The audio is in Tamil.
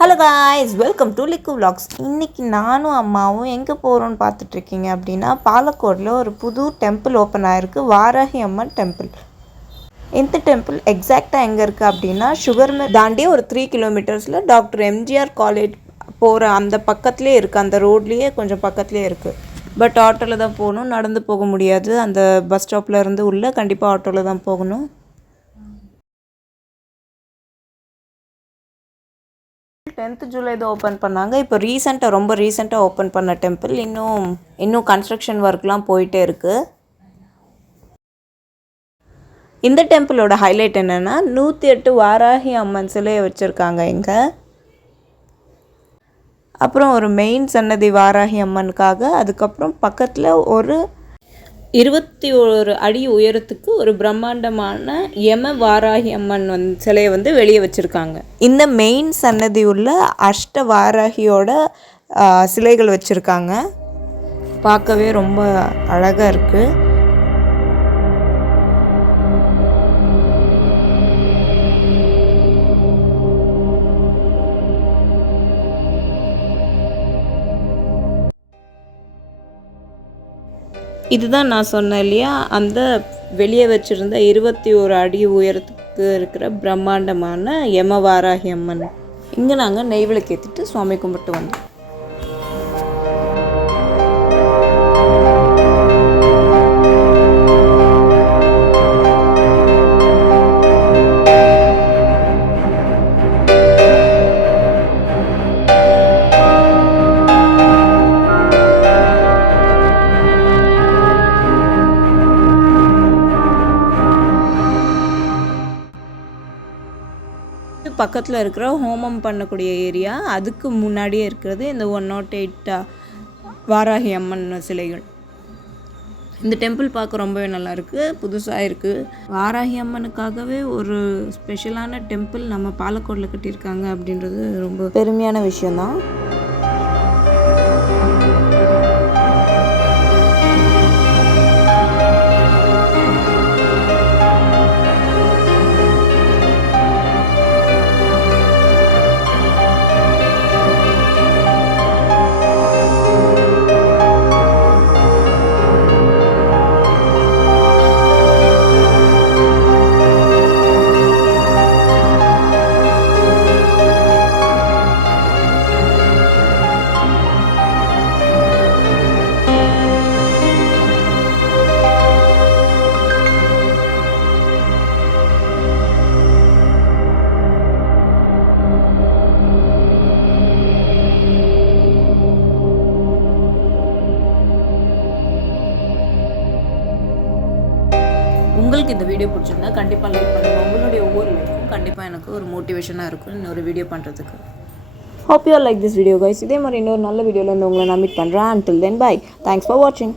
ஹலோ காய்ஸ் வெல்கம் டு லிக்கு vlogs. இன்றைக்கி நானும் அம்மாவும் எங்கே போகிறோன்னு பார்த்துட்ருக்கீங்க அப்படின்னா பாலக்கோடில் ஒரு புது டெம்பிள் ஓப்பன் ஆகிருக்கு வாராகி அம்மன் டெம்பிள் இந்த டெம்பிள் எக்ஸாக்டாக எங்கே இருக்குது அப்படின்னா சுகர் மில் தாண்டி ஒரு த்ரீ கிலோமீட்டர்ஸில் டாக்டர் எம்ஜிஆர் காலேஜ் போகிற அந்த பக்கத்துலேயே இருக்குது அந்த ரோட்லேயே கொஞ்சம் பக்கத்துலேயே இருக்குது பட் ஆட்டோவில் தான் போகணும். நடந்து போக முடியாது. அந்த பஸ் ஸ்டாப்பில் இருந்து உள்ளே கண்டிப்பாக ஆட்டோவில் தான் போகணும். டென்த்து ஜூலை தான் ஓப்பன் பண்ணாங்க. இப்போ ரீசெண்டாக ரொம்ப ரீசெண்டாக ஓப்பன் பண்ண டெம்பிள். இன்னும் இன்னும் கன்ஸ்ட்ரக்ஷன் ஒர்க்லாம் போயிட்டே இருக்குது இந்த டெம்பிளோட ஹைலைட் என்னென்னா நூற்றி எட்டு வாராகி அம்மன் சிலையை வச்சுருக்காங்க இங்கே. அப்புறம் ஒரு மெயின் சன்னதி வாராகி அம்மனுக்காக அதுக்கப்புறம் பக்கத்தில் ஒரு இருபத்தி ஒரு அடி உயரத்துக்கு ஒரு பிரம்மாண்டமான யம வாராகி அம்மன் வந்து சிலையை வந்து வெளியே வச்சுருக்காங்க. இந்த மெயின் சன்னதி உள்ள அஷ்ட வாராகியோட சிலைகள் வச்சுருக்காங்க. பார்க்கவே ரொம்ப அழகாக இருக்குது இதுதான் நான் சொன்னேன் இல்லையா? அந்த வெளியே வச்சுருந்த இருபத்தி ஒரு அடி உயரத்துக்கு இருக்கிற பிரம்மாண்டமான யமவாராகி அம்மன். இங்கே நாங்கள் நெய்விளக்கு ஏற்றிட்டு சுவாமி கும்பிட்டு வந்தோம். பக்கத்தில் இருக்கிற ஹோமம் பண்ணக்கூடிய ஏரியா. அதுக்கு முன்னாடியே இருக்கிறது இந்த one nought eight Varahi Amman சிலைகள். இந்த டெம்பிள் பார்க்க ரொம்பவே நல்லாயிருக்கு புதுசாக இருக்குது வாராகி அம்மனுக்காகவே ஒரு ஸ்பெஷலான டெம்பிள் நம்ம பாலக்கோடில் கட்டியிருக்காங்க அப்படின்றது ரொம்ப பெருமையான விஷயந்தான் உங்களுக்கு இந்த வீடியோ பிடிச்சிருந்தா கண்டிப்பாக லைக் பண்ணுங்கள் உங்களுடைய ஒவ்வொரு லைக்கும் கண்டிப்பாக எனக்கு ஒரு மோட்டிவேஷனாக இருக்கும் இன்னொரு வீடியோ பண்ணுறதுக்கு hope you like this video guys இதே மாதிரி இன்னொரு நல்ல வீடியோவில் இருந்து உங்களை நான் மீட் பண்ணுறேன் until then bye thanks for வாட்சிங்